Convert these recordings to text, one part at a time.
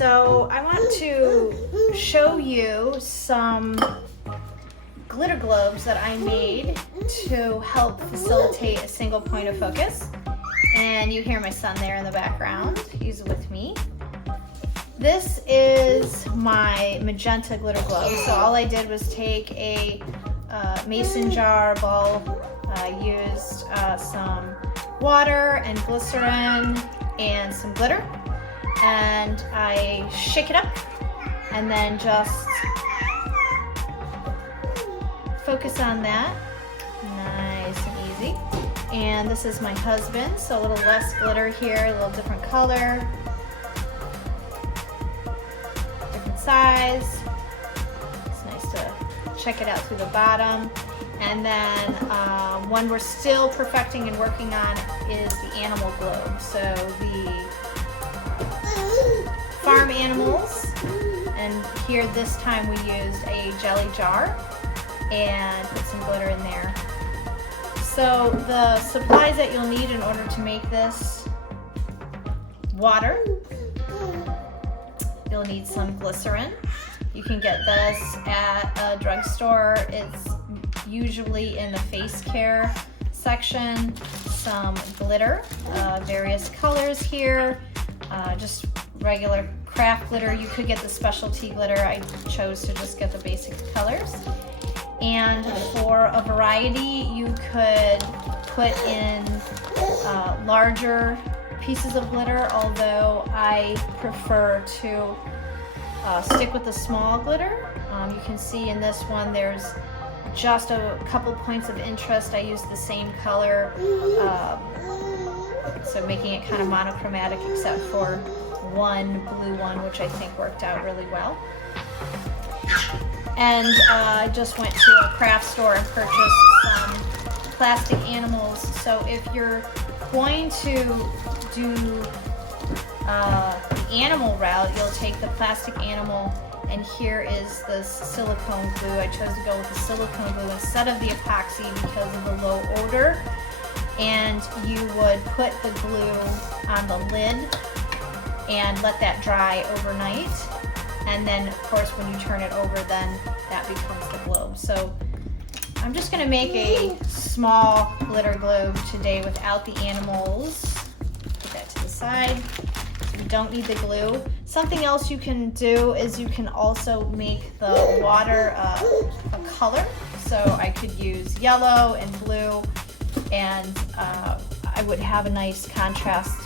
So I want to show you some glitter globes that I made to help facilitate a single point of focus. And you hear my son there in the background. He's with me. This is my magenta glitter globe. So all I did was take a mason jar bowl. I used some water and glycerin and some glitter, and I shake it up and then just focus on that. Nice and easy. And this is my husband, so a little less glitter here, a little different color, different size. It's nice to check it out through the bottom. And then one we're still perfecting and working on is the animal globe. So the farm animals, and here this time we used a jelly jar and put some glitter in there. So the supplies that you'll need in order to make this: water, you'll need some glycerin. You can get this at a drugstore. It's usually in the face care section. Some glitter, various colors here, just regular craft glitter. You could get the specialty glitter. I chose to just get the basic colors. And for a variety, you could put in larger pieces of glitter, although I prefer to stick with the small glitter. You can see in this one there's just a couple points of interest. I used the same color, so making it kind of monochromatic except for one blue one, which I think worked out really well. And I just went to a craft store and purchased some plastic animals. So if you're going to do the animal route, you'll take the plastic animal, and here is this silicone glue. I chose to go with the silicone glue instead of the epoxy because of the low odor. And you would put the glue on the lid and let that dry overnight. And then, of course, when you turn it over, then that becomes the globe. So I'm just going to make a small glitter globe today without the animals. Put that to the side. You don't need the glue. Something else you can do is you can also make the water a color. So I could use yellow and blue, and I would have a nice contrast.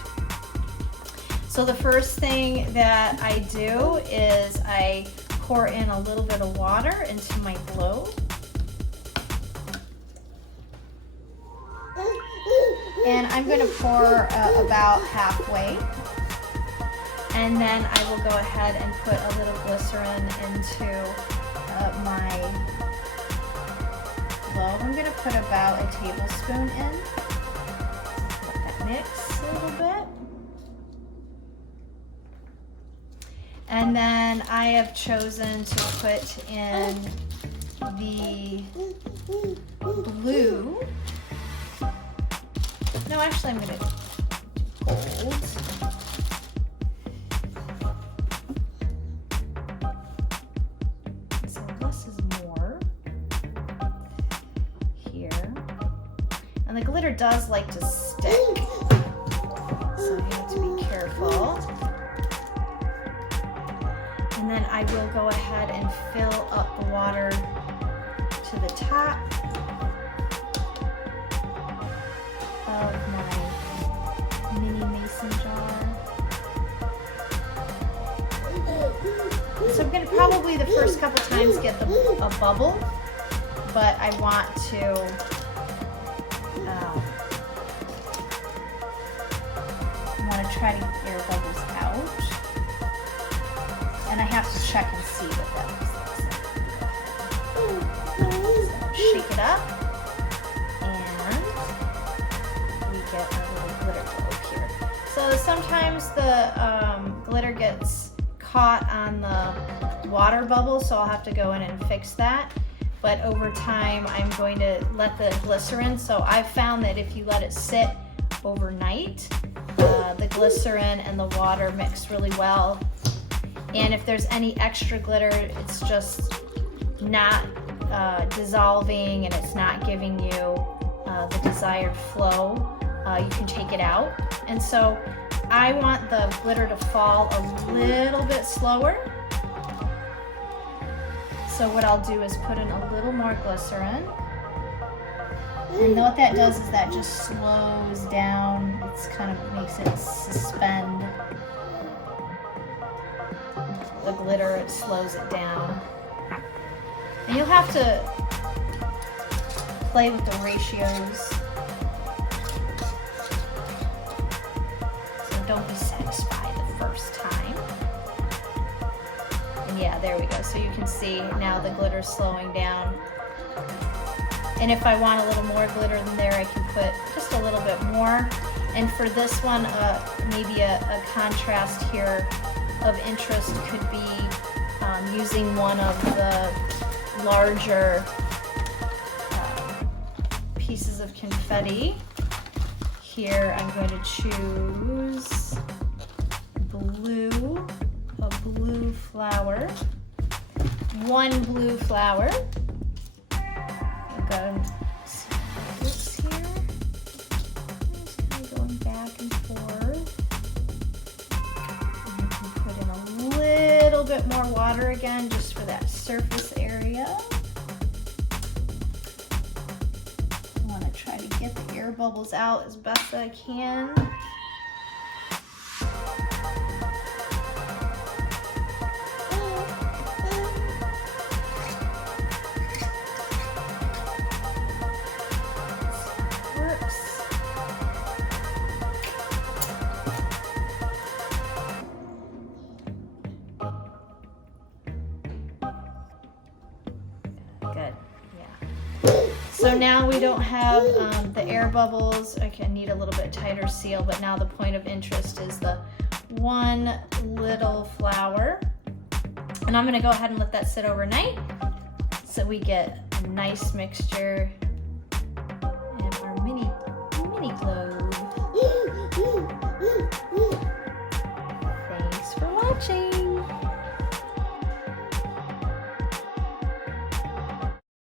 So the first thing that I do is I pour in a little bit of water into my globe. And I'm going to pour about halfway. And then I will go ahead and put a little glycerin into my globe. I'm going to put about a tablespoon in. Let that mix a little bit. And then I have chosen to put in the blue. No, actually I'm going to do gold. So less is more here. And the glitter does like to stick, so you have to be careful. And then I will go ahead and fill up the water to the top of my mini mason jar. So I'm going to probably the first couple times get a bubble, but I want to try to get air bubbles out. And I have to check and see what that looks like. So shake it up, and we get our little glitter globe here. So sometimes the glitter gets caught on the water bubble, so I'll have to go in and fix that. But over time, I'm going to let the glycerin, so I've found that if you let it sit overnight, the glycerin and the water mix really well, And if there's any extra glitter, it's just not dissolving and it's not giving you the desired flow, you can take it out. And so I want the glitter to fall a little bit slower. So what I'll do is put in a little more glycerin. And what that does is that just slows down. It's kind of makes it suspend the glitter. It slows it down. And you'll have to play with the ratios. So don't be satisfied the first time. And yeah, there we go. So you can see now the glitter's slowing down. And if I want a little more glitter than there, I can put just a little bit more. And for this one, maybe a contrast here of interest could be using one of the larger pieces of confetti. Here I'm going to choose blue, a blue flower, one blue flower. Go this here. Just kind of going back and forth. And you can put in a little bit more water again, just for that surface area. I want to try to get the air bubbles out as best I can. Good, yeah. So now we don't have the air bubbles. I can need a little bit tighter seal, but now the point of interest is the one little flower. And I'm gonna go ahead and let that sit overnight so we get a nice mixture in our mini globe. Thanks for watching.